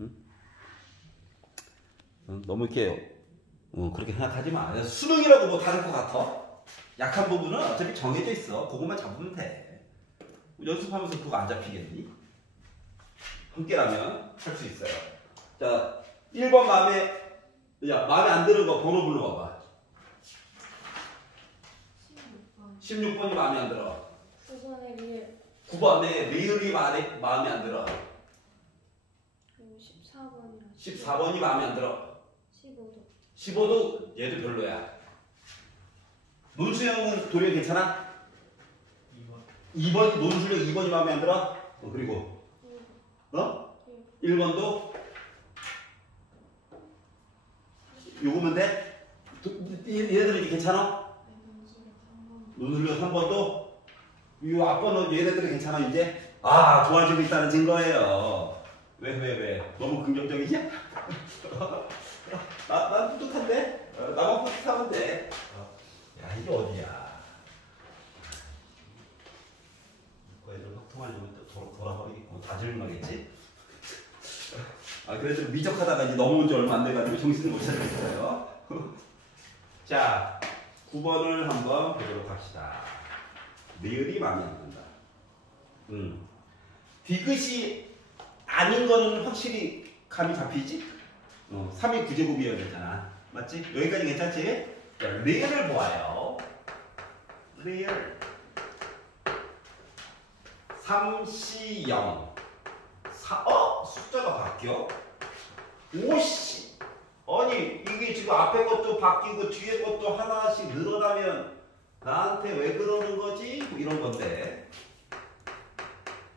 응? 너무 이렇게 그렇게 생각하지 마. 수능이라고 뭐 다를 것 같아? 약한 부분은 어차피 정해져 있어. 그것만 잡으면 돼. 연습하면서 그거 안 잡히겠니? 함께라면 할 수 있어요. 자, 1번 마음에 안 드는 거 번호 불러봐봐. 16번이 마음에 안 들어. 9번에 리을. 9번에 리을이 마음에 안 들어. 14번이랑 14번이 마음에 안 들어. 15도. 15도 얘도 별로야. 논수형은 도리어 괜찮아? 2번 논술력 2번이 마음에 안 들어? 그리고 1번도? 요거면 돼? 얘네들은 괜찮아? 논술력 3번도? 이 앞번은 얘네들은 괜찮아 이제? 아 좋아지고 있다는 증거예요. 왜? 너무 긍정적이냐? 난 뿌듯한데? 나만 뿌듯하면 돼. 야 이게 어디야? 애들 확통하려면 또 돌아버리겠고 다 질문하겠지? 그래도 미적하다가 이제 넘어온 지 얼마 안 돼가지고 정신을 못 차리겠어요. 자 9번을 한번 보도록 합시다. 리을이 마음에 안 든다. 디귿이 아닌 거는 확실히 감이 잡히지? 3이 9제곱이어야 되잖아. 맞지? 여기까지 괜찮지? 자, 리을을 보아요. 리을 3C0 숫자가 바뀌어? 오씨 아니 이게 지금 앞에 것도 바뀌고 뒤에 것도 하나씩 늘어나면 나한테 왜 그러는 거지? 뭐 이런 건데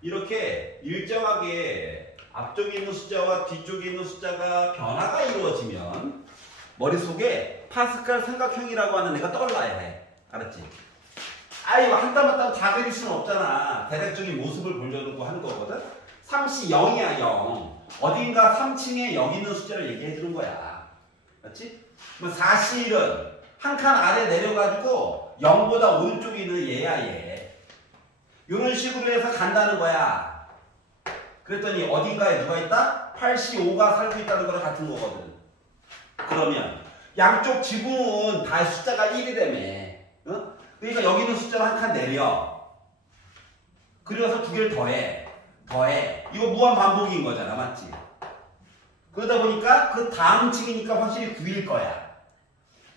이렇게 일정하게 앞쪽에 있는 숫자와 뒤쪽에 있는 숫자가 변화가 이루어지면 머릿속에 파스칼 삼각형이라고 하는 애가 떠올라야 해. 알았지? 이거 한 땀 한 땀 다 그릴 수는 없잖아. 대략적인 모습을 보려고 하는 거거든. 3시 0이야 0. 어딘가 3층에 0 있는 숫자를 얘기해 주는 거야. 맞지? 그럼 4시1은 한 칸 아래 내려가지고 0보다 오른쪽에 있는 얘야 얘. 이런 식으로 해서 간다는 거야. 그랬더니 어딘가에 누가 있다? 8시5가 살고 있다는 거랑 같은 거거든. 그러면 양쪽 지붕은 다 숫자가 1이라며. 그러니까 여기 있는 숫자를 한 칸 내려. 그려서 두 개를 더해. 이거 무한 반복인 거잖아. 맞지? 그러다 보니까 그 다음 층이니까 확실히 9일 거야.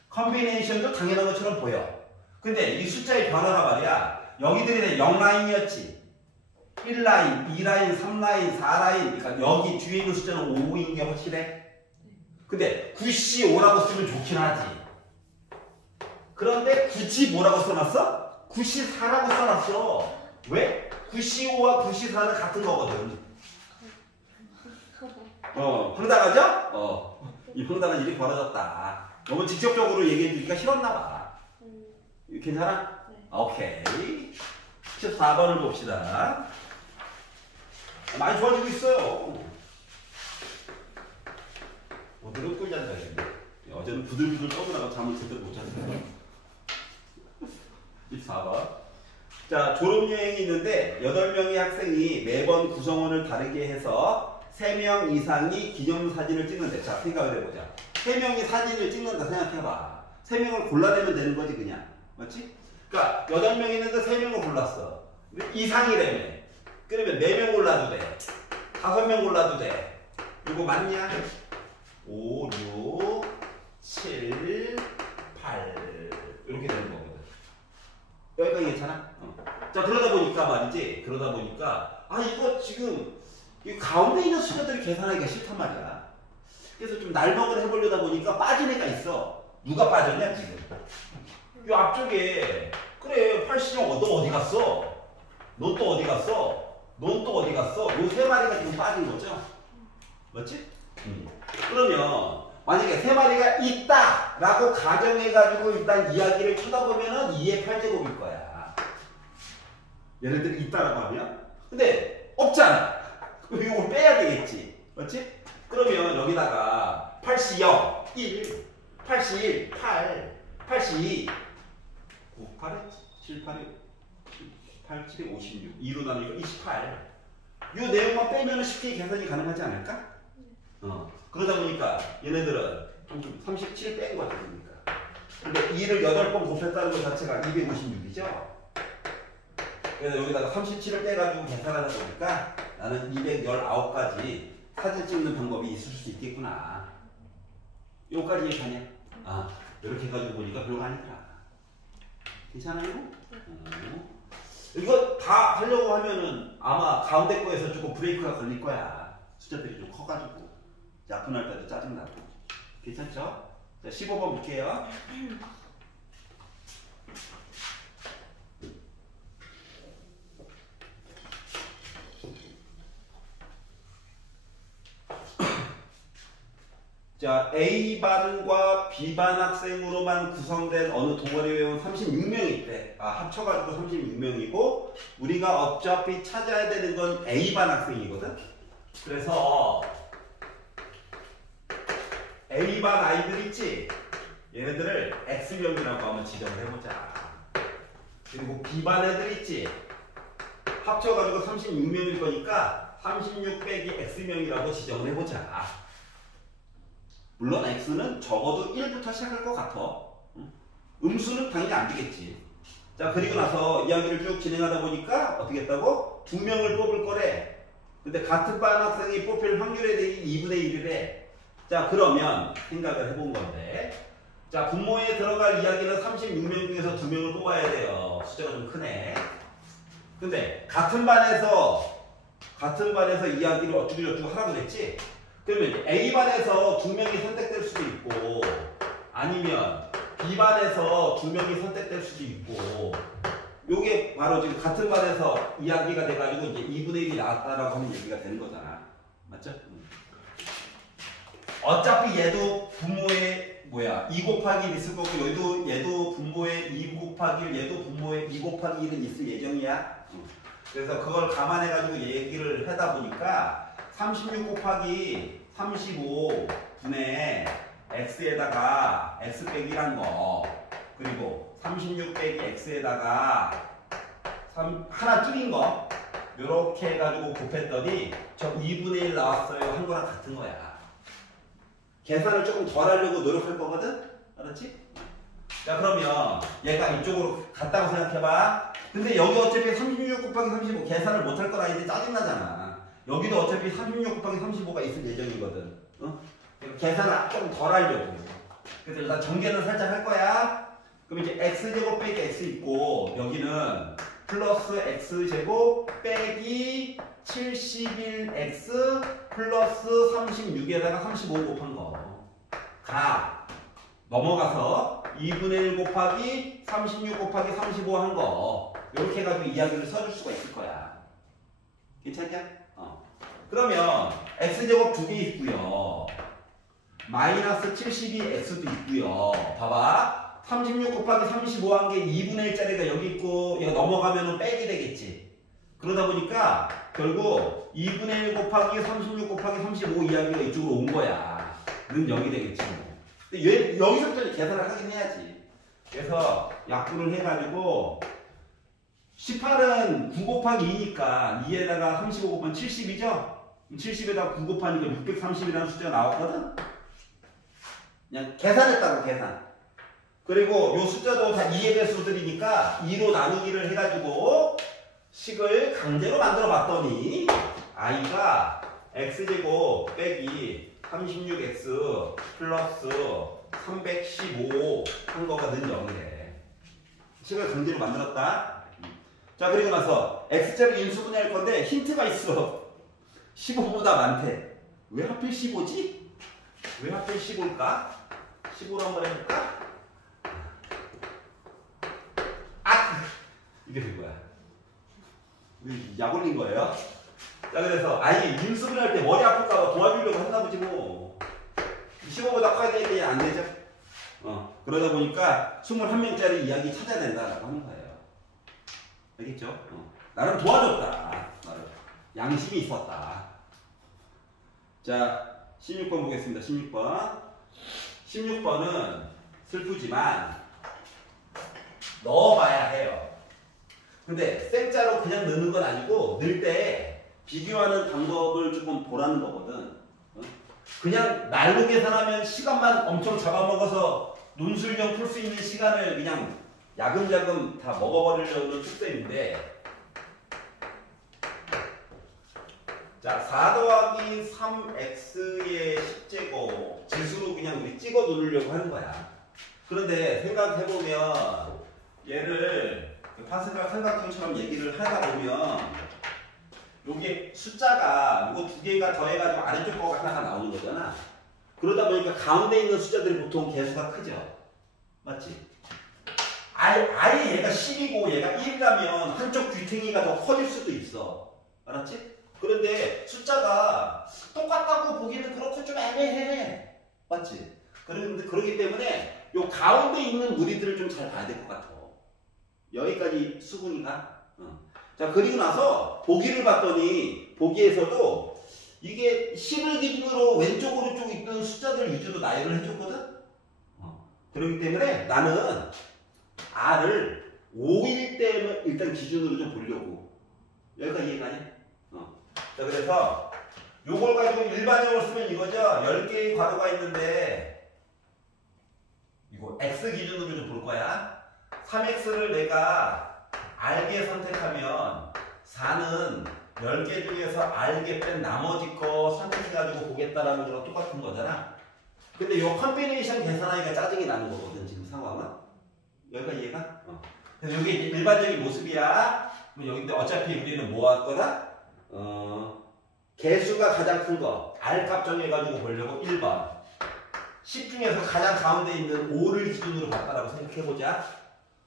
컨비네이션도 당연한 것처럼 보여. 근데 이 숫자의 변화가 말이야. 여기들이 0라인이었지. 1라인, 2라인, 3라인, 4라인. 그러니까 여기 뒤에 있는 숫자는 5인 게 확실해. 근데 9C5라고 쓰면 좋긴 하지. 그런데 굳이 뭐라고 써놨어? 9C4라고 써놨어. 왜? 9C5와 9C4는 같은 거거든. 황당하죠? 이 황당한 일이 벌어졌다. 너무 직접적으로 얘기해주기가 싫었나 봐. 괜찮아? 네. 오케이. 14번을 봅시다. 많이 좋아지고 있어요. 오늘은 꿀잠 자겠네. 어제는 부들부들 떠들다가 잠을 제대로 못 잤어요. 24번. 자, 졸업여행이 있는데 8명의 학생이 매번 구성원을 다르게 해서 3명 이상이 기념사진을 찍는데, 자, 생각을 해보자. 3명이 사진을 찍는다 생각해봐. 3명을 골라내면 되는 거지, 그냥. 맞지? 그러니까 8명 있는데 3명을 골랐어. 이상이라며. 그러면 4명 골라도 돼. 5명 골라도 돼. 이거 맞냐? 5, 6, 7, 8 이렇게 되는 거거든. 여기까지 괜찮아? 자, 그러다 보니까 말이지. 그러다 보니까 이거 지금 이 가운데 있는 숫자들이 계산하기가 싫단 말이야. 그래서 좀 날먹을 해보려다 보니까 빠진 애가 있어. 누가 빠졌냐 지금? 이 앞쪽에 그래 80형 너 어디 갔어? 너 또 어디 갔어? 넌 또 어디 갔어? 요 세 마리가 지금 빠진 거죠? 맞지? 그러면 만약에 세 마리가 있다 라고 가정해가지고 일단 이야기를 쳐다보면은 2의 8제곱일 거야. 얘네들이 있다라고 하면. 근데 없잖아. 그럼 이걸 빼야 되겠지. 맞지? 그러면 여기다가 80, 1, 81, 8, 82, 9, 8에 7, 8에 8, 7에 56, 2로 나누니까 28. 이 내용만 빼면 쉽게 계산이 가능하지 않을까? 그러다 보니까 얘네들은 37 뺀 거죠. 그러니까 2를 8번 곱했다는 것 자체가 256이죠. 그래서 여기다가 37을 빼가지고 계산하다 보니까 나는 219가지 사진 찍는 방법이 있을 수 있겠구나. 요까지 얘기하냐? 이렇게 해가지고 보니까 별거 아니더라. 괜찮아요? 이거 다 하려고 하면은 아마 가운데 거에서 조금 브레이크가 걸릴 거야. 숫자들이 좀 커가지고. 약분할 때도 짜증나고. 괜찮죠? 자, 15번 볼게요. 자, A반과 B반 학생으로만 구성된 어느 동아리 회원 36명이 있대. 합쳐가지고 36명이고, 우리가 어차피 찾아야 되는 건 A반 학생이거든? 그래서, A반 아이들 있지? 얘네들을 X명이라고 한번 지정을 해보자. 그리고 B반 애들 있지? 합쳐가지고 36명일 거니까, 36 빼기 X명이라고 지정을 해보자. 물론 X는 적어도 1부터 시작할 것 같아. 음수는 당연히 안 되겠지. 자, 그리고 나서 이야기를 쭉 진행하다 보니까 어떻게 했다고? 2명을 뽑을 거래. 근데 같은 반 학생이 뽑힐 확률에 대해 2분의 1이래. 자, 그러면 생각을 해본 건데, 자, 분모에 들어갈 이야기는 36명 중에서 2명을 뽑아야 돼요. 숫자가 좀 크네. 근데 같은 반에서 이야기를 어쩌고저쩌고 하라고 그랬지? 그러면 A반에서 2명이 선택될 수도 있고, 아니면 B반에서 2명이 선택될 수도 있고, 요게 바로 지금 같은 반에서 이야기가 돼가지고 이제 2분의 1이 나왔다라고 하는 얘기가 되는 거잖아. 맞죠? 어차피 얘도 분모에 2 곱하기 1 있을 거고, 얘도 분모에 2 곱하기 1, 얘도 분모에 2 곱하기 1은 있을 예정이야. 그래서 그걸 감안해가지고 얘기를 하다 보니까 36 곱하기 35분의 x에다가 x 빼기 1한 거, 그리고 36 빼기 x에다가 하나 줄인 거, 요렇게 해가지고 곱했더니 저 2분의 1 나왔어요 한 거랑 같은 거야. 계산을 조금 덜 하려고 노력할 거거든? 알았지? 자, 그러면 얘가 이쪽으로 갔다고 생각해봐. 근데 여기 어차피 36 곱하기 35 계산을 못 할 건 아닌데 짜증나잖아. 여기도 어차피 36 곱하기 35가 있을 예정이거든. 계산을 좀 덜 하려고. 그래서 일단 전개는 살짝 할 거야. 그럼 이제 x제곱 빼기 x 있고, 여기는 플러스 x제곱 빼기 71x 플러스 36에다가 35 곱한 거. 넘어가서 2분의 1 곱하기 36 곱하기 35 한 거. 이렇게 해가지고 이야기를 써줄 수가 있을 거야. 괜찮냐? 그러면 x제곱 2개 있고요. 마이너스 72x도 있고요. 봐봐. 36 곱하기 35 한 게 2분의 1짜리가 여기 있고, 얘가 넘어가면 빼기 되겠지. 그러다 보니까 결국 2분의 1 곱하기 36 곱하기 35 이야기가 이쪽으로 온 거야. 는 0이 되겠지. 근데 여기서부터 계산을 하긴 해야지. 그래서 약분을 해가지고 18은 9 곱하기 2니까 2에다가 35 곱하면 70이죠? 70에다가 9 곱하니까 630이라는 숫자가 나왔거든? 그냥 계산했다고, 계산. 그리고 요 숫자도 다 2의 배수들이니까 2로 나누기를 해가지고 식을 강제로 만들어 봤더니 i가 x제곱 빼기 36x 플러스 315 한 거가 는 0이래. 식을 강제로 만들었다. 자, 그리고 나서 x자를 인수분해할 건데 힌트가 있어. 15보다 많대. 왜 하필 15지? 왜 하필 15일까? 15로 한번 해볼까? 이게 된 거야. 약 올린 거예요. 자, 그래서 아예 인수분해할 때 머리 아플까봐 도와주려고 했나 보지 뭐. 15보다 커야 되는데 안 되죠? 그러다 보니까 21명짜리 이야기 찾아야 된다라고 하는 거예요. 알겠죠? 나름 도와줬다. 나름. 양심이 있었다. 자, 16번 보겠습니다. 16번. 16번은 슬프지만 넣어봐야 해요. 근데 생짜로 그냥 넣는 건 아니고 넣을 때 비교하는 방법을 조금 보라는 거거든. 그냥 날로 계산하면 시간만 엄청 잡아먹어서 논술형 풀 수 있는 시간을 그냥 야금야금 다 먹어버리려는 특성인데, 자, 4 더하기 3x의 10제곱 지수로 그냥 우리 찍어 누르려고 하는 거야. 그런데 생각해보면 얘를 파스칼 삼각형처럼 얘기를 하다 보면 요게 숫자가 요거 두 개가 더해가지고 아래쪽 거가 하나가 나오는 거잖아. 그러다 보니까 가운데 있는 숫자들이 보통 개수가 크죠. 맞지? 아예 얘가 10이고 얘가 1이라면 한쪽 귀퉁이가 더 커질 수도 있어. 알았지? 그런데 숫자가 똑같다고 보기는 그렇고 좀 애매해. 맞지? 그러기 때문에 요 가운데 있는 무리들을 좀 잘 봐야 될 것 같아. 여기까지 수근이가. 자, 그리고 나서 보기를 봤더니 보기에서도 이게 10을 기준으로 왼쪽 오른쪽 있던 숫자들 위주로 나열을 해줬거든. 그렇기 때문에 나는 R을 5일 때는 일단 기준으로 좀 보려고. 여기까지 이해가냐? 자, 그래서 요걸 가지고 일반적으로 쓰면 이거죠. 10개의 괄호가 있는데 이거 X 기준으로 좀 볼 거야. 3X를 내가 알게 선택하면 4는 10개 중에서 알게 뺀 나머지 거 선택해가지고 보겠다라는 거랑 똑같은 거잖아. 근데 요 컨비네이션 계산하기가 짜증이 나는 거거든, 지금 상황은. 여기까지 이해가? 그래서 이게 일반적인 모습이야. 그럼 여기인데 어차피 우리는 뭐 할 거다? 개수가 가장 큰 거, R값 정해가지고 보려고 1번. 10 중에서 가장 가운데 있는 5를 기준으로 봤다라고 생각해보자.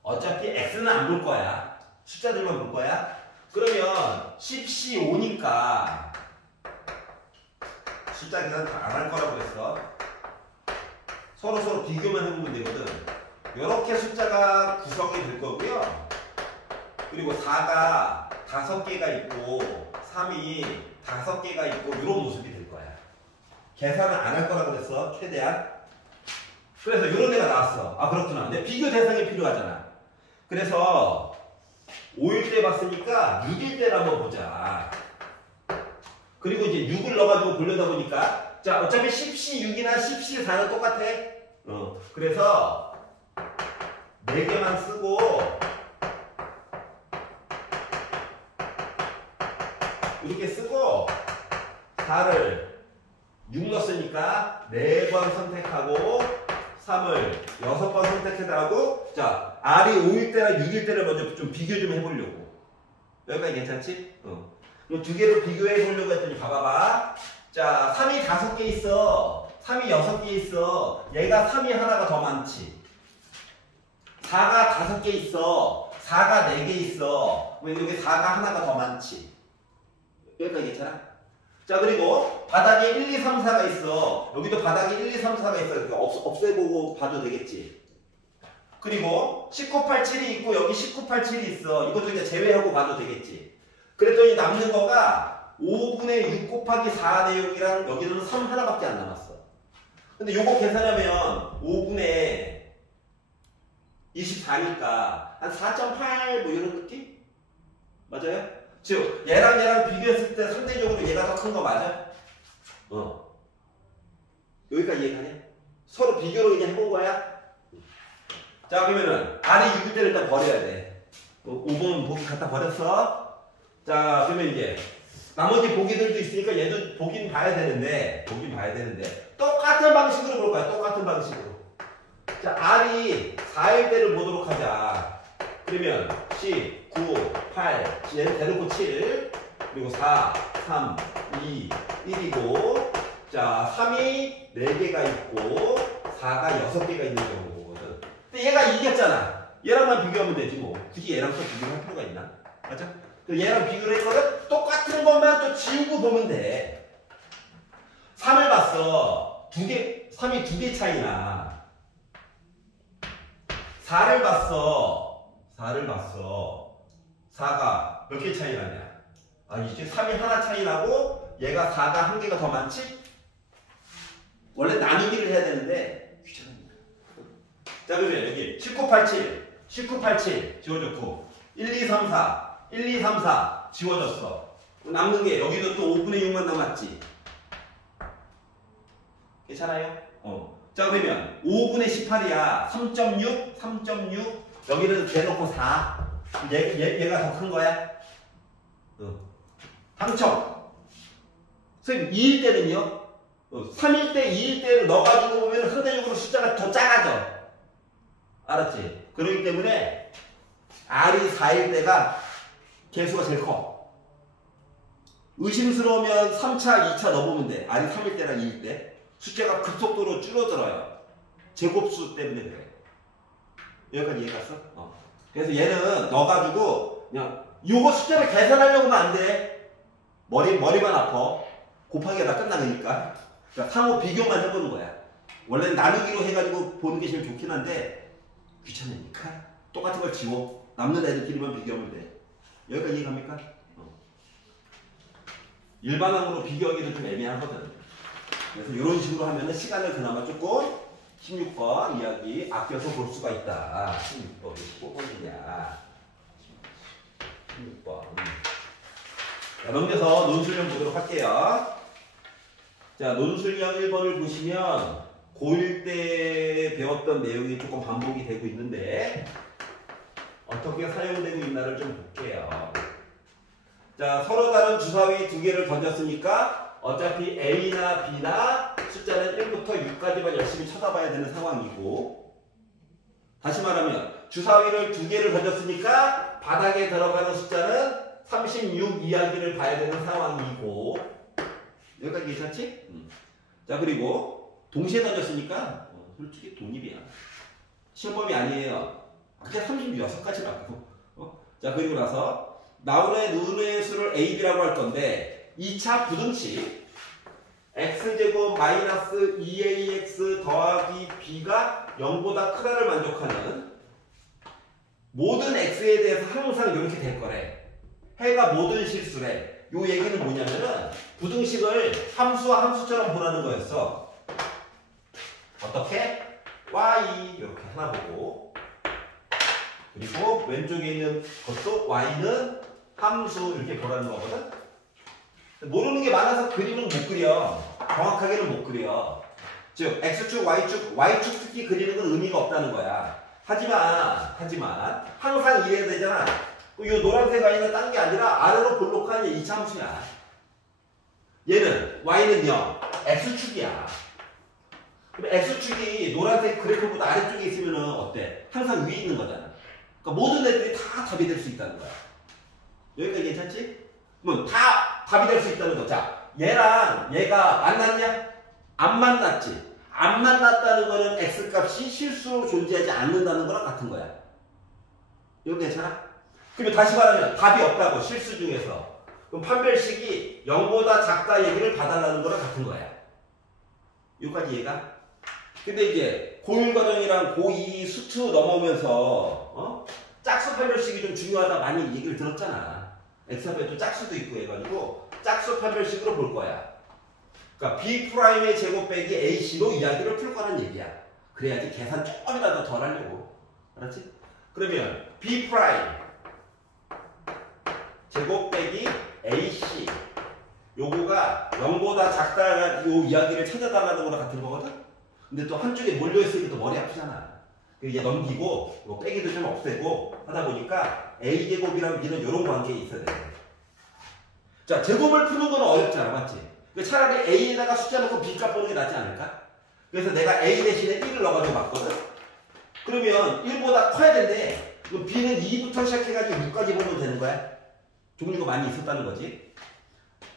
어차피 X는 안 볼 거야. 숫자들만 볼 거야. 그러면 10C 5니까 숫자 계산 다 안 할 거라고 했어. 서로 비교만 해보면 되거든. 이렇게 숫자가 구성이 될 거고요. 그리고 4가 5개가 있고 3이 5개가 있고 이런 모습이 될 거야. 계산을 안 할 거라고 그랬어. 최대한. 그래서 이런 애가 나왔어. 아, 그렇구나. 근데 비교 대상이 필요하잖아. 그래서 5일 때 봤으니까 6일 때를 한번 보자. 그리고 이제 6을 넣어가지고 보려다 보니까 자, 어차피 10C6이나 10C4는 똑같아. 그래서 4개만 쓰고 이렇게 쓰고 4를 6 넣었으니까 4번 선택하고 3을 6번 선택해달라고. 자, R이 5일 때랑 6일 때를 먼저 좀 비교 좀 해보려고. 여기까지 괜찮지? 그럼 두 개를 비교해 보려고 했더니 봐봐봐. 자, 3이 5개 있어. 3이 6개 있어. 얘가 3이 하나가 더 많지. 4가 5개 있어. 4가 4개 있어. 왜 여기 4가 하나가 더 많지? 여기까지 괜찮아? 자, 그리고 바닥에 1, 2, 3, 4가 있어. 여기도 바닥에 1, 2, 3, 4가 있어. 그러니까 없애보고 봐도 되겠지. 그리고 19, 8, 7이 있고 여기 19, 8, 7이 있어. 이것도 이제 제외하고 봐도 되겠지. 그랬더니 남는 거가 5분의 6 곱하기 4 내용이랑 여기는 3 하나밖에 안 남았어. 근데 요거 계산하면 5분의 24니까 한 4.8 뭐 이런 느낌? 맞아요? 즉 얘랑 비교했을 때 상대적으로 얘가 더 큰 거 맞아? 여기까지 이해가냐? 서로 비교를 그냥 해본 거야? 자, 그러면은 R이 6일 때를 일단 버려야 돼. 5번 보기 갖다 버렸어. 자, 그러면 이제 나머지 보기들도 있으니까 얘도 보긴 봐야 되는데 똑같은 방식으로 볼 거야. 똑같은 방식으로. 자, R이 4일 때를 보도록 하자. 그러면 10, 9, 8, 얘는 대놓고 7, 그리고 4, 3, 2, 1이고, 자, 3이 4개가 있고, 4가 6개가 있는 경우거든. 근데 얘가 이겼잖아. 얘랑만 비교하면 되지 뭐. 굳이 얘랑 또 비교할 필요가 있나? 맞아? 얘랑 비교를 했거든? 똑같은 것만 또 지우고 보면 돼. 3을 봤어. 3이 2개 차이나. 4를 봤어. 4가 몇 개 차이 나냐? 아, 이제 3이 하나 차이 나고 얘가 4가 한 개가 더 많지? 원래 나누기를 해야 되는데 귀찮으니까. 자, 그러면 여기 19, 8, 7 지워졌고 1, 2, 3, 4 지워졌어. 남는 게 여기도 또 5분의 6만 남았지. 괜찮아요? 자, 그러면 5분의 18이야. 3.6, 3.6. 여기는 대놓고 4. 얘가 더 큰 거야? 당첨. 선생님, 2일 때는요? 3일 때, 2일 때를 넣어가지고 보면 상대적으로 숫자가 더 작아져. 알았지? 그렇기 때문에 R이 4일 때가 개수가 제일 커. 의심스러우면 3차, 2차 넣어보면 돼. R이 3일 때랑 2일 때. 숫자가 급속도로 줄어들어요. 제곱수 때문에 그래. 여기까지 이해 갔어? 그래서 얘는 넣어가지고 그냥 요거 숫자를 계산하려고 하면 안 돼. 머리만 아파. 곱하기가 다 끝나니까. 그러니까 상호 비교만 해보는 거야. 원래는 나누기로 해가지고 보는 게 제일 좋긴 한데 귀찮으니까 똑같은 걸 지워. 남는 애들끼리만 비교하면 돼. 여기까지 이해갑니까? 일반항으로 비교하기는 좀 애매하거든. 그래서 이런 식으로 하면은 시간을 그나마 조금 16번 이야기 아껴서 볼 수가 있다. 16번, 15번이냐. 16번. 자, 넘겨서 논술형 보도록 할게요. 자, 논술형 1번을 보시면 고1 때 배웠던 내용이 조금 반복이 되고 있는데 어떻게 사용되고 있나를 좀 볼게요. 자, 서로 다른 주사위 두 개를 던졌으니까 어차피 A나 B나 숫자는 1부터 6까지만 열심히 쳐다봐야 되는 상황이고, 다시 말하면 주사위를 두 개를 던졌으니까 바닥에 들어가는 숫자는 36 이야기를 봐야 되는 상황이고, 여기까지 괜찮지? 자, 그리고 동시에 던졌으니까 솔직히 독립이야. 시험범위 아니에요. 그냥 36가지라고. 자, 그리고 나서 나오는 눈의 수를 A, B라고 할 건데 2차 부등식 x제곱 마이너스 2ax 더하기 b가 0보다 크다를 만족하는 모든 x에 대해서 항상 이렇게 될 거래. 해가 모든 실수래. 요 얘기는 뭐냐면은 부등식을 함수와 함수처럼 보라는 거였어. 어떻게? y 이렇게 하나 보고, 그리고 왼쪽에 있는 것도 y는 함수 이렇게 보라는 거거든. 모르는 게 많아서 그림은 못 그려. 정확하게는 못 그려. 즉 x축, y축 특히 그리는 건 의미가 없다는 거야. 하지만 항상 이래야 되잖아. 이 노란색 아이는 딴 게 아니라 아래로 볼록한 2차 함수야. 얘는 y는 0, x축이야. 그럼 x축이 노란색 그래프보다 아래쪽에 있으면 어때? 항상 위에 있는 거잖아. 그러니까 모든 애들이 다 답이 될 수 있다는 거야. 여기까지 괜찮지? 그럼 다 답이 될 수 있다는 거. 자, 얘랑 얘가 만났냐? 안 만났지. 안 만났다는 거는 x값이 실수로 존재하지 않는다는 거랑 같은 거야. 여기 괜찮아? 그러면 다시 말하면 답이 없다고, 실수 중에서. 그럼 판별식이 0보다 작다 얘기를 봐달라는 거랑 같은 거야. 여기까지 이해가? 근데 이제 고1 과정이랑 고2 수투 넘어오면서 짝수 판별식이 좀 중요하다 많이 얘기를 들었잖아. x값에도 짝수도 있고 해가지고 짝수 판별식으로 볼 거야. 그러니까 B'의 제곱 빼기 AC로 이야기를 풀 거란 얘기야. 그래야지 계산 조금이라도 덜 하려고. 알았지? 그러면 B' 제곱 빼기 AC 요거가 0보다 작다가 요 이야기를 찾아달라는 거랑 같은 거거든? 근데 또 한쪽에 몰려있으니까 또 머리 아프잖아. 이제 넘기고 뭐 빼기도 좀 없애고 하다 보니까 A제곱이랑 B는 이런 관계에 있어야 돼. 자, 제곱을 푸는 건 어렵잖아. 맞지? 차라리 A에다가 숫자 넣고 B값 보는 게 낫지 않을까? 그래서 내가 A 대신에 1을 넣어가지고 봤거든? 그러면 1보다 커야 된대. 그럼 B는 2부터 시작해가지고 6까지 보면 되는 거야. 종류가 많이 있었다는 거지.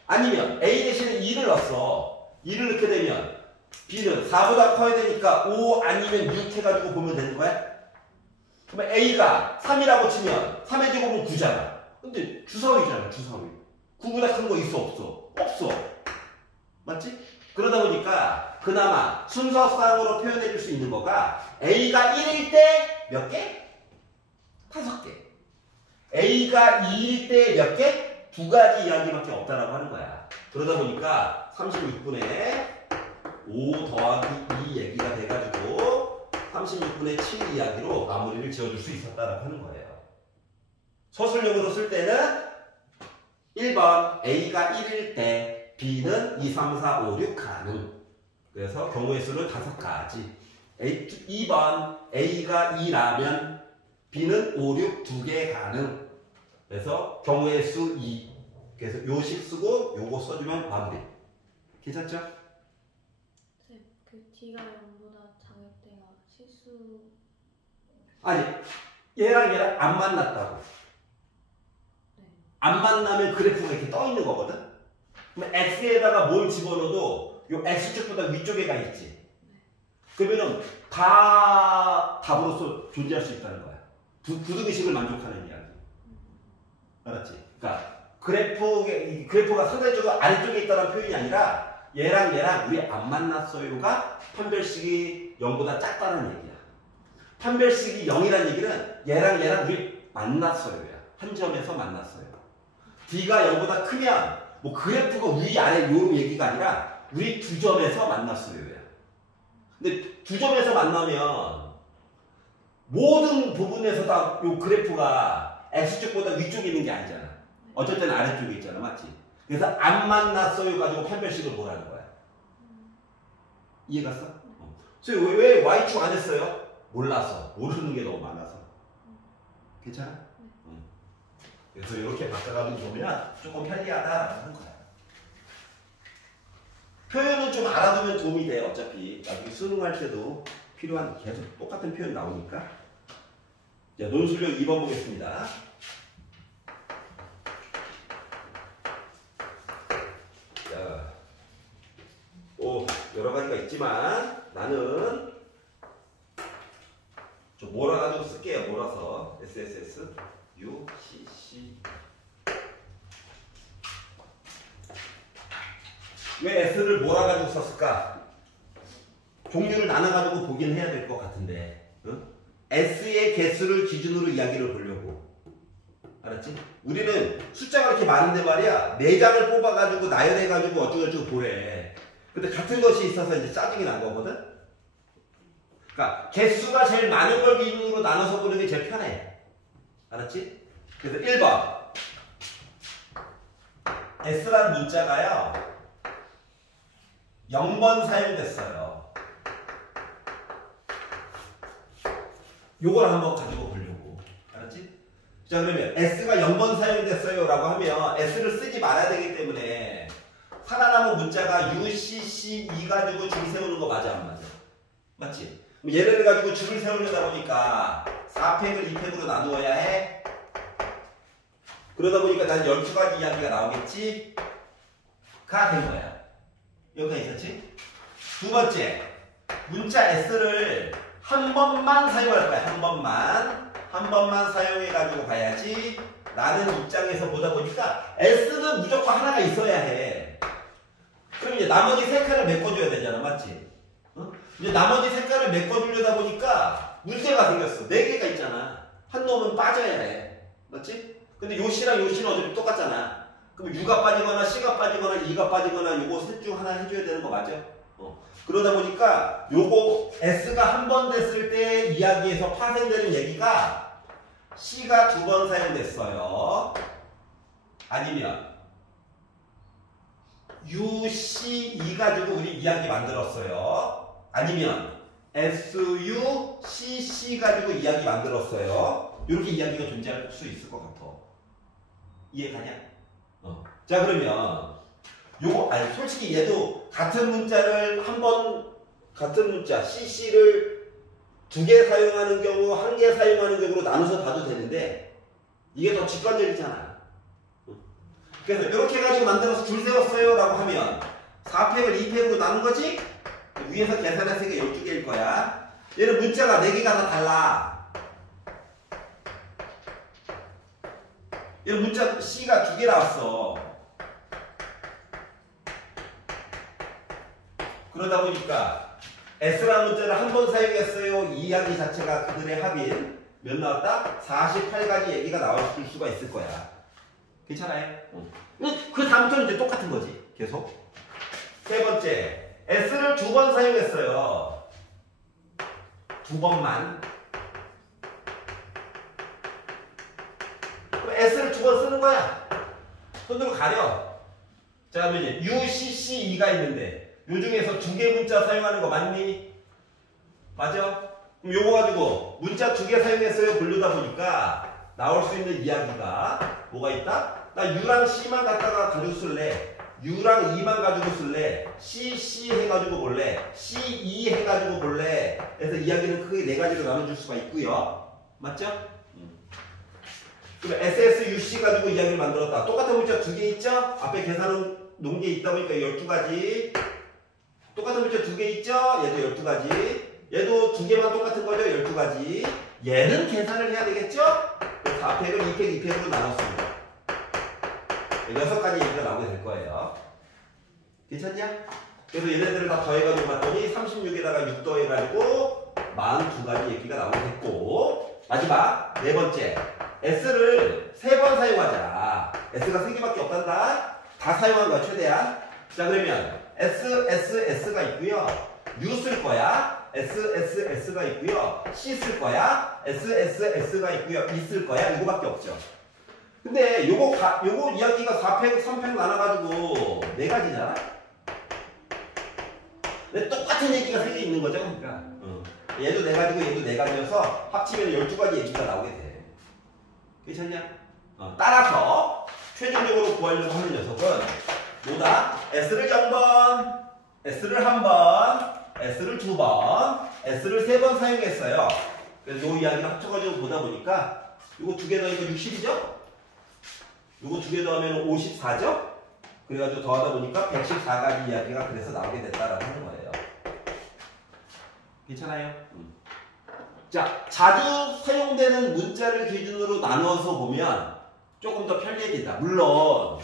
아니면 A 대신에 2를 넣었어. 2를 넣게 되면 B는 4보다 커야 되니까 5 아니면 6 해가지고 보면 되는 거야. 그러면 A가 3이라고 치면 3의 제곱은 9잖아. 근데 주사위잖아, 주사위. 9보다 큰 거 있어, 없어? 없어. 맞지? 그러다 보니까 그나마 순서상으로 표현해 줄 수 있는 거가 A가 1일 때 몇 개? 5개. A가 2일 때 몇 개? 2가지 이야기밖에 없다라고 하는 거야. 그러다 보니까 36분에 5 더하기 2 얘기가 돼가지고 36분의 7 이야기로 마무리를 지어줄 수 있었다라고 하는 거예요. 서술형으로 쓸 때는 1번 A가 1일 때 B는 2, 3, 4, 5, 6 가능. 그래서 경우의 수는 5가지. 2번 A가 2라면 B는 5, 6 2개 가능. 그래서 경우의 수 2. 그래서 요식 쓰고 요거 써주면 마무리. 괜찮죠? 네, 그 D가 0보다 작을 때가 실수. 아니 얘랑 얘랑 안 만났다고. 네. 안 만나면 그래프가 이렇게 떠 있는 거거든. 그럼 X에다가 뭘 집어넣어도 요 X축보다 위쪽에 가 있지. 그러면은 다 답으로서 존재할 수 있다는 거야. 부등식을 만족하는 이야기. 알았지? 그러니까 그래프가 상대적으로 아래쪽에 있다는 표현이 아니라 얘랑 우리 안 만났어요가 판별식이 0보다 작다는 얘기야. 판별식이 0이라는 얘기는 얘랑 우리 만났어요야. 한 점에서 만났어요. D가 0보다 크면 뭐 그래프가 위 아래 요 얘기가 아니라 우리 두 점에서 만났어요야. 근데 두 점에서 만나면 모든 부분에서 다 요 그래프가 X축보다 위쪽에 있는 게 아니잖아. 어쩔 때는 아래쪽에 있잖아. 맞지? 그래서 안 만났어요 가지고 판별식을 뭐라는 거야? 이해 갔어? 그래서 왜 Y축 안 했어요? 몰라서. 모르는 게 너무 많아서. 괜찮아? 그래서 이렇게 바꿔가지고 보면 조금 편리하다라는 거야. 표현은 좀 알아두면 도움이 돼. 어차피 나중에 수능할 때도 필요한 계속 똑같은 표현 나오니까. 자, 논술력 2번 보겠습니다. 자, 여러 가지가 있지만 나는 좀 몰아가지고 쓸게요. 몰아서 SSS U C C. 왜 S를 몰아가지고 썼을까? 종류를 나눠가지고 보긴 해야 될 것 같은데, 응? S의 개수를 기준으로 이야기를 보려고. 알았지? 우리는 숫자가 이렇게 많은데 말이야, 4장을 뽑아가지고 나열해가지고 어쩌고저쩌고 보래. 근데 같은 것이 있어서 이제 짜증이 난 거거든? 그러니까 개수가 제일 많은 걸 기준으로 나눠서 보는 게 제일 편해. 알았지? 그래서 1번 S란 문자가요 0번 사용됐어요. 요걸 한번 가지고 보려고. 알았지? 자, 그러면 S가 0번 사용됐어요 라고 하면 S를 쓰지 말아야 되기 때문에 살아남은 문자가 UCC2 가지고 줄 세우는 거 맞아 안 맞아? 맞지? 얘를 가지고 줄을 세우려다 보니까 4팩을 2팩으로 나누어야 해. 그러다 보니까 난 12가지 이야기가 나오겠지? 가 된 거야. 여기가 있었지? 두 번째, 문자 S를 한 번만 사용할 거야. 한 번만 사용해가지고 가야지 라는 입장에서 보다 보니까 S는 무조건 하나가 있어야 해. 그럼 이제 나머지 세 칸을 메꿔줘야 되잖아. 맞지? 어? 이제 나머지 세 칸을 메꿔주려다 보니까 문제가 생겼어. 4개가 있잖아. 한 놈은 빠져야 해. 맞지? 근데 요 C랑 요 C는 어차피 똑같잖아. 그럼 U가 빠지거나 C가 빠지거나 E가 빠지거나 요거 셋 중 하나 해줘야 되는 거 맞아? 그러다 보니까 요거 S가 한 번 됐을 때 이야기에서 파생되는 얘기가 C가 2번 사용됐어요. 아니면 UCE 가지고 우리 이야기 만들었어요. 아니면 SUCC 가지고 이야기 만들었어요. 이렇게 이야기가 존재할 수 있을 것 같아. 이해가냐? 자, 그러면 요거 아니 솔직히 얘도 같은 문자를 같은 문자 CC를 2개 사용하는 경우 1개 사용하는 경우로 나눠서 봐도 되는데 이게 더 직관적이잖아. 그래서 이렇게 해가지고 만들어서 줄 세웠어요 라고 하면 4팩을 2팩으로 나눈 거지? 위에서 계산했으니까 12개일 거야. 얘는 문자가 4개가 다 달라. 얘는 문자 C가 2개 나왔어. 그러다 보니까 S라는 문자를 한 번 사용했어요. 이 이야기 자체가 그들의 합인 몇 나왔다? 48가지 얘기가 나올 수가 있을 거야. 괜찮아요? 그 다음부터는 이제 똑같은 거지. 계속. 세 번째, S를 2번 사용했어요. 2번만. 그럼 S를 2번 쓰는 거야. 손으로 가려. 자, 그러면 이제 UCC2가 있는데 요 중에서 두 개 문자 사용하는 거 맞니? 맞아? 그럼 요거 가지고 문자 두 개 사용했어요. 분류다 보니까 나올 수 있는 이야기가 뭐가 있다? 나 U랑 C만 갖다가 가지고 쓸래. U랑 E만 가지고 쓸래. C 해가지고 볼래. C 해가지고 볼래. 그래서 이야기는 크게 네 가지로 나눠줄 수가 있고요. 맞죠? 그럼 SSUC 가지고 이야기를 만들었다. 똑같은 문자 두 개 있죠? 앞에 계산은 놓은 게 있다 보니까 12가지. 똑같은 문자 두 개 있죠? 얘도 12가지. 얘도 두 개만 똑같은 거죠? 12가지. 얘는 계산을 해야 되겠죠? 4팩을 2팩, 2팩으로 나눴습니다. 6가지 얘기가 나오게 될 거예요. 괜찮냐? 그래서 얘네들을 다 더해가지고 봤더니 36에다가 6 더해가지고 42가지 얘기가 나오게 됐고, 마지막 네 번째, S를 3번 사용하자. S가 3개밖에 없단다. 다 사용한 거야 최대한. 자 그러면 S가 있고요. U 쓸 거야. S가 있고요. C 쓸 거야. S가 있고요. E 쓸 거야. 이거밖에 없죠. 근데 요거 이야기가 4팩, 3팩 나눠가지고 4가지잖아? 근데 똑같은 얘기가 3개 있는 거죠, 그러니까. 얘도 4가지고 얘도 4가지여서 합치면 12가지 얘기가 나오게 돼. 괜찮냐? 따라서 최종적으로 구하려고 하는 녀석은 뭐다? S를 0번, S를 1번, S를 2번, S를 3번 사용했어요. 그래서 요 이야기를 합쳐가지고 보다 보니까 요거 2개 더하니까 60이죠? 요거 2개 더하면 54죠? 그래가지고 더하다 보니까 114가지 이야기가 그래서 나오게 됐다라고 하는 거예요. 괜찮아요? 자, 자주 사용되는 문자를 기준으로 나눠서 보면 조금 더 편리해진다. 물론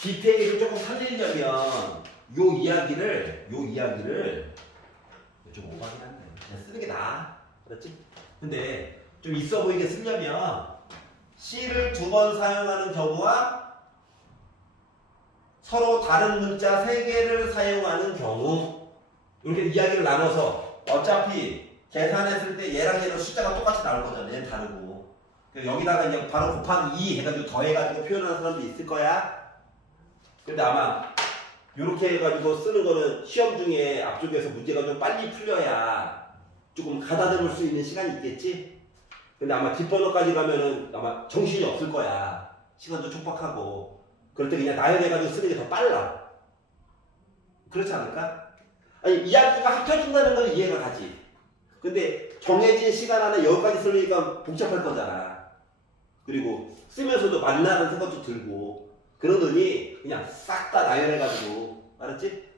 디테일을 조금 살리려면 요 이야기를 좀 오버하긴 한데 그냥 쓰는 게 나아. 그렇지? 근데 좀 있어 보이게 쓰려면 C를 2번 사용하는 경우와 서로 다른 문자 3개를 사용하는 경우 이렇게 이야기를 나눠서 어차피 계산했을 때 얘랑 얘는 숫자가 똑같이 나올 거잖아. 얘는 다르고. 여기다가 이제 바로 곱하기 2 해가지고 더해가지고 표현하는 사람도 있을 거야. 근데 아마 이렇게 해가지고 쓰는 거는 시험 중에 앞쪽에서 문제가 좀 빨리 풀려야 조금 가다듬을 수 있는 시간이 있겠지? 근데 아마 뒷번호까지 가면은 아마 정신이 없을 거야. 시간도 촉박하고. 그럴 때 그냥 나열해가지고 쓰는 게 더 빨라. 그렇지 않을까? 아니, 이야기가 합쳐진다는 건 이해가 가지. 근데 정해진 시간 안에 여기까지 쓰려니까 복잡할 거잖아. 그리고 쓰면서도 만나는 생각도 들고. 그러더니 그냥 싹 다 나열해가지고. 알았지?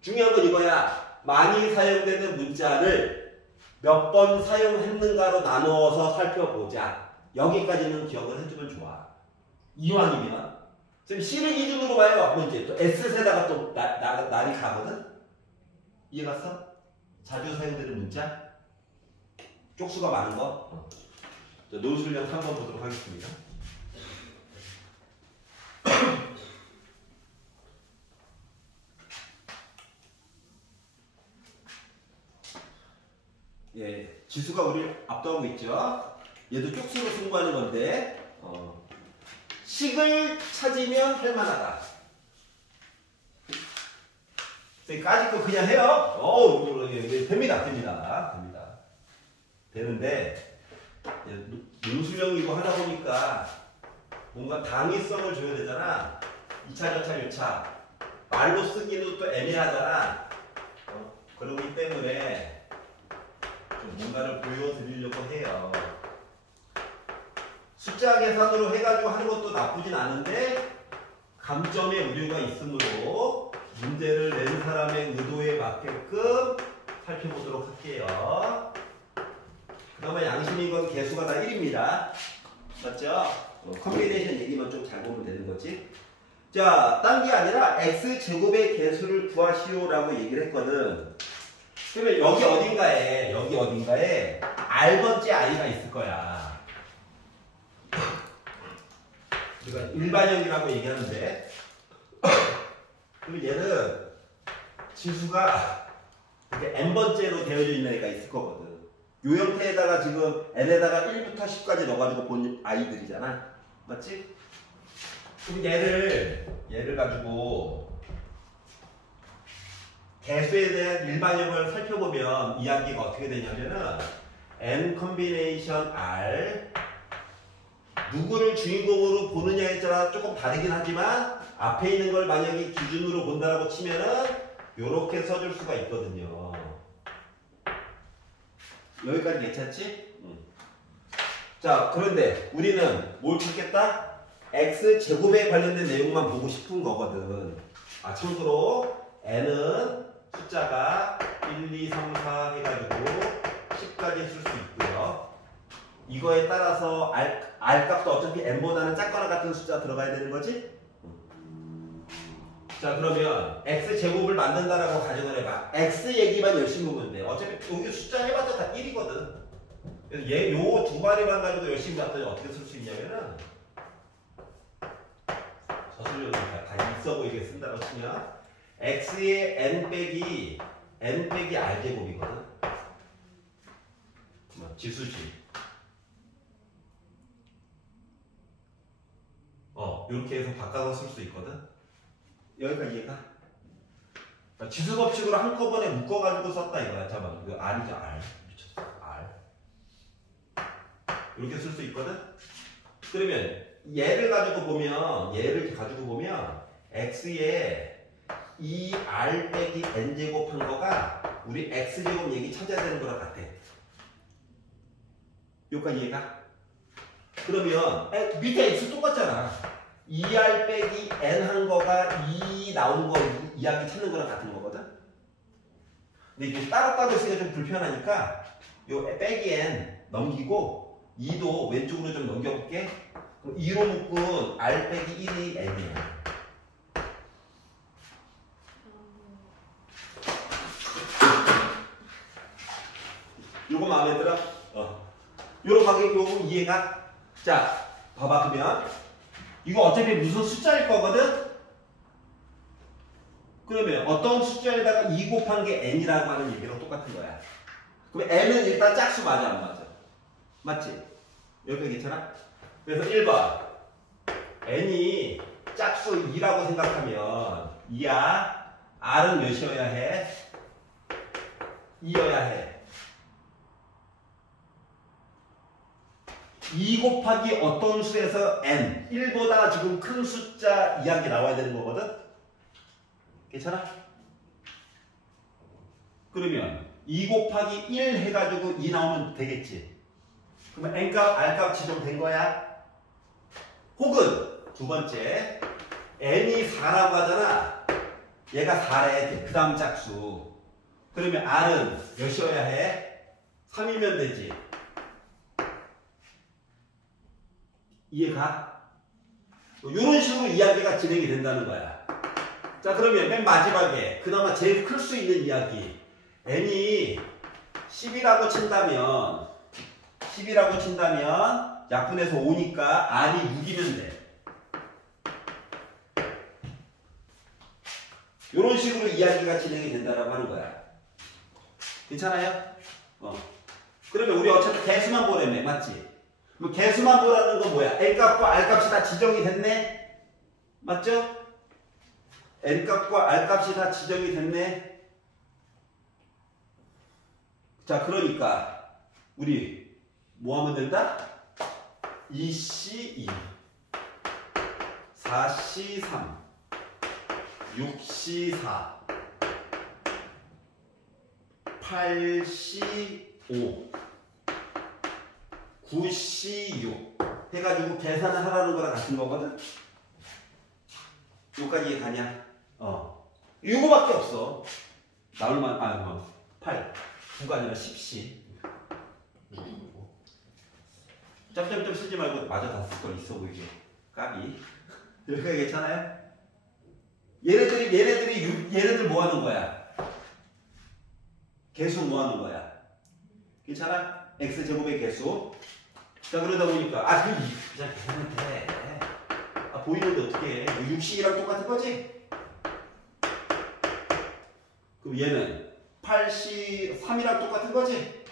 중요한 건 이거야. 많이 사용되는 문자를 몇 번 사용했는가로 나누어서 살펴보자. 여기까지는 기억을 해주면 좋아. 이왕이면. 지금 C를 기준으로 봐요. 그럼 이제 또 S에다가 또 날이 가거든? 이해갔어? 자주 사용되는 문자? 쪽수가 많은 거? 노수련 3번 보도록 하겠습니다. 예, 지수가 우리를 압도하고 있죠. 얘도 쪽수로 승부하는 건데 식을 찾으면 할만하다. 까짓 거 그냥 해요. 됩니다. 되는데 노수령 이거 하다 보니까 뭔가 당위성을 줘야 되잖아. 2차, 전차, 6차 말로 쓰기는 또 애매하잖아. 그러기 때문에 좀 뭔가를 보여드리려고 해요. 숫자 계산으로 해가지고 하는 것도 나쁘진 않은데 감점의 우려가 있으므로 문제를 낸 사람의 의도에 맞게끔 살펴보도록 할게요. 그러면 양심인 건 개수가 다 1입니다. 맞죠? 컴비네이션 얘기만 좀 잘 보면 되는 거지. 자, 딴 게 아니라 x제곱의 개수를 구하시오라고 얘기를 했거든. 그러면 여기 어딘가에 r번째 i가 있을 거야. 우리가 일반형이라고 얘기하는데 그리고 얘는 지수가 이렇게 n번째로 되어져 있는 애가 있을 거거든. 요 형태에다가 지금 n에다가 1부터 10까지 넣어가지고 본 아이들이잖아. 맞지? 그럼 얘를 가지고 개수에 대한 일반형을 살펴보면 이야기가 어떻게 되냐면은 n 컨비네이션 r 누구를 주인공으로 보느냐에 따라 조금 다르긴 하지만 앞에 있는 걸 만약에 기준으로 본다라고 치면은 요렇게 써줄 수가 있거든요. 여기까지 괜찮지? 자, 그런데 우리는 뭘 찾겠다? x제곱에 관련된 내용만 보고 싶은 거거든. 아, 참고로 n은 숫자가 1, 2, 3, 4 해가지고 10까지 쓸 수 있고요. 이거에 따라서 R 값도 어차피 n보다는 작거나 같은 숫자 들어가야 되는 거지? 자, 그러면 x제곱을 만든다라고 가정을 해봐. x 얘기만 열심히 보면 돼. 어차피 여기 숫자 해봤자 다 1이거든. 그래서 요 두 마리만 가지고 열심히 봤더니 어떻게 쓸 수 있냐면은 저술력은 다 있어 보이게 쓴다고 치면 x의 n 빼기 r제곱이거든. 지수지. 이렇게 해서 바꿔서 쓸 수 있거든. 여기까지 이해가? 지수 법칙으로 한꺼번에 묶어가지고 썼다 이거야. 잠깐만, 이거 R이죠, R. 미쳤어, R. 이렇게 쓸 수 있거든. 그러면 얘를 가지고 보면 x에 이 R 빼기 n제곱 한 거가 우리 x제곱 얘기 찾아야 되는 거랑 같아. 여기까지 이해가? 그러면 밑에 x 똑같잖아. 2R 빼기 n 한 거가 2 나온 거 이야기 찾는 거랑 같은 거거든. 근데 이게 따로따로 있으니까 좀 불편하니까 요 빼기 n 넘기고 2도 왼쪽으로 좀 넘겨볼게. 그럼 2로 묶은 R 빼기 1이 n이야. 요거 마음에 들어? 요런 가격 요거 이해가? 자, 봐봐. 그러면 이거 어차피 무슨 숫자일 거거든? 그러면 어떤 숫자에다가 2 곱한 게 n이라고 하는 얘기랑 똑같은 거야. 그럼 n은 일단 짝수 맞아 안 맞아? 맞지? 여기까지 괜찮아? 그래서 1번 n이 짝수 2라고 생각하면 2야. r은 몇이어야 해? 2여야 해. 2 곱하기 어떤 수에서 n 1보다 지금 큰 숫자 이야기 나와야 되는 거거든? 괜찮아? 그러면 2 곱하기 1 해가지고 2 나오면 되겠지. 그러면 n값 r값 지정된 거야. 혹은 두 번째 n이 4라고 하잖아. 얘가 4래. 그 다음 짝수. 그러면 r은 몇이어야 해? 3이면 되지. 이해가? 이런 식으로 이야기가 진행이 된다는 거야. 자, 그러면 맨 마지막에 그나마 제일 클 수 있는 이야기. n이 10이라고 친다면 약분해서 5니까 r이 6이면 돼. 이런 식으로 이야기가 진행이 된다라고 하는 거야. 괜찮아요? 그러면 우리 어차피 개수만 보려면 맞지? 뭐 개수만 보라는 건 뭐야? n값과 r값이 다 지정이 됐네? 맞죠? n값과 r값이 다 지정이 됐네? 자, 그러니까 우리 뭐 하면 된다? 2C2 4C3 6C4 8C5 9C6 해가지고 계산을 하라는 거랑 같은 거거든? 여기까지 이해 가냐? 이거밖에 없어. 나올만, 8. 9가 아니라 10C. 점점점 쓰지 말고 마저 다 쓸 걸 있어 보이게. 까비. 여기까지 괜찮아요? 얘네들 뭐 하는 거야? 개수 뭐 하는 거야? 괜찮아? x제곱의 개수. 자, 그러다 보니까 그냥 계산은 돼. 보이는데 어떻게 해? 60이랑 똑같은 거지? 그럼 얘는 8C3이랑 똑같은 거지?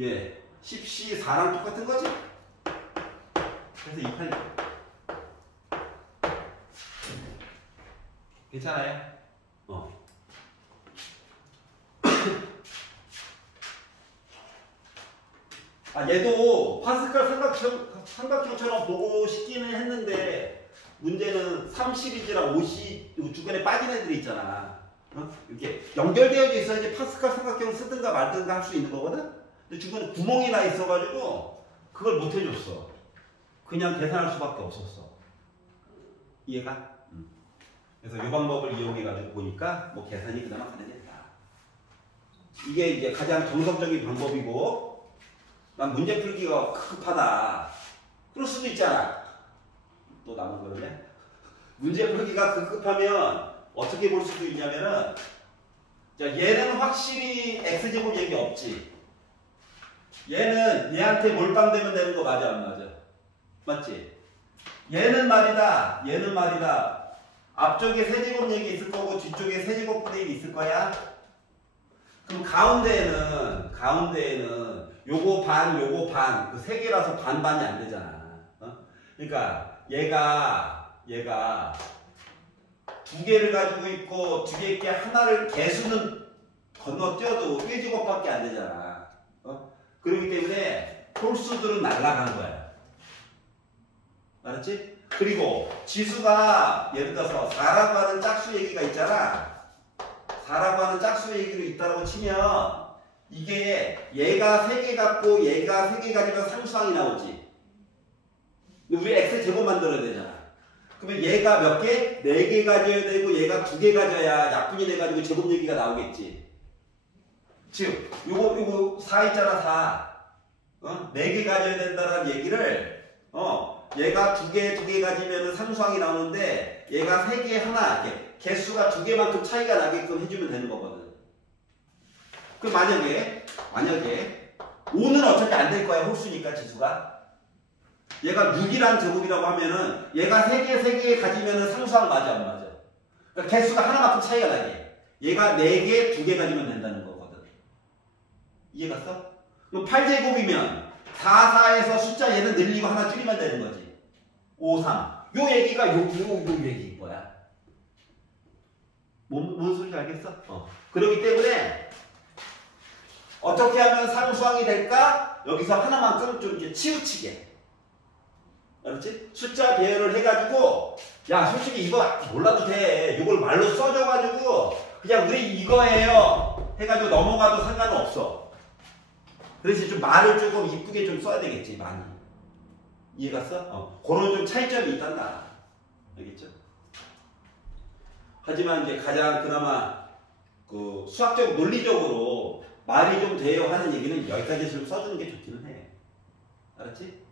얘 10C4랑 똑같은 거지? 그래서 28. 괜찮아요? 얘도 파스칼 삼각형처럼 보고 싶기는 했는데 문제는 3시리즈랑 5시 주변에 빠진 애들이 있잖아. 이렇게 연결되어 있어야지 파스칼 삼각형 쓰든가 말든가 할 수 있는 거거든? 근데 주변에 구멍이 나 있어가지고 그걸 못 해줬어. 그냥 계산할 수밖에 없었어. 이해가? 그래서 이 방법을 이용해가지고 보니까 뭐 계산이 그나마 가능했다. 이게 이제 가장 정석적인 방법이고, 난 문제 풀기가 급하다. 그럴 수도 있잖아. 또 남은 거네. 문제 풀기가 급하면 어떻게 볼 수도 있냐면은, 자, 얘는 확실히 x제곱 얘기 없지. 얘는 얘한테 몰빵되면 되는 거 맞아 안 맞아? 맞지? 얘는 말이다. 앞쪽에 세제곱 얘기 있을 거고 뒤쪽에 세제곱분의 1 있을 거야. 그럼 가운데에는 요거 반 그 세 개라서 반반이 안 되잖아. 그러니까 얘가 두 개를 가지고 있고 두 개 있게 하나를 개수는 건너뛰어도 1제곱밖에 안 되잖아. 그렇기 때문에 홀수들은 날아간 거야. 알았지? 그리고 지수가 예를 들어서 4라고 하는 짝수 얘기가 있잖아. 4라고 하는 짝수 얘기로 있다고 치면 이게 얘가 3개 갖고 얘가 3개 가지면 상수항이 나오지. 우리 x제곱 만들어야 되잖아. 그러면 얘가 몇 개? 4개 가져야 되고 얘가 2개 가져야 약분이 돼가지고 제곱 얘기가 나오겠지. 즉 요거 4 있잖아. 4. 4개 가져야 된다는 얘기를 얘가 2개 가지면 상수항이 나오는데 얘가 3개 하나 이렇게 개수가 2개만큼 차이가 나게끔 해주면 되는 거거든. 그럼 만약에 5는 어차피 안 될 거야. 홀수니까 지수가. 얘가 6이란 제곱이라고 하면은 얘가 3개 가지면 상수항 맞아 안 맞아? 그러니까 개수가 하나만큼 차이가 나게. 얘가 4개, 2개 가지면 된다는 거거든. 이해갔어? 그럼 8제곱이면 4, 4에서 숫자 얘는 늘리고 하나 줄이면 되는 거지. 5, 3. 요 얘기가 요 얘기인 거야. 뭔 소리인지 알겠어? 그렇기 때문에 어떻게 하면 상수항이 될까? 여기서 하나만큼 좀 이제 치우치게. 알았지? 숫자 배열을 해가지고 야 솔직히 이거 몰라도 돼. 이걸 말로 써줘가지고 그냥 우리 이거예요 해가지고 넘어가도 상관은 없어. 그래서 좀 말을 조금 이쁘게 좀 써야 되겠지. 많이. 이해갔어? 그런 좀 차이점이 있단다. 알겠죠? 하지만 이제 가장 그나마 그 수학적 논리적으로 말이 좀 돼요 하는 얘기는 여기까지 좀 써주는 게 좋기는 해. 알았지?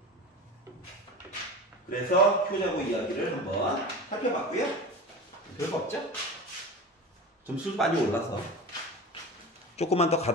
그래서 효자고 이야기를 한번 살펴봤고요. 별거 없죠? 점수 많이 올라서 조금만 더 가다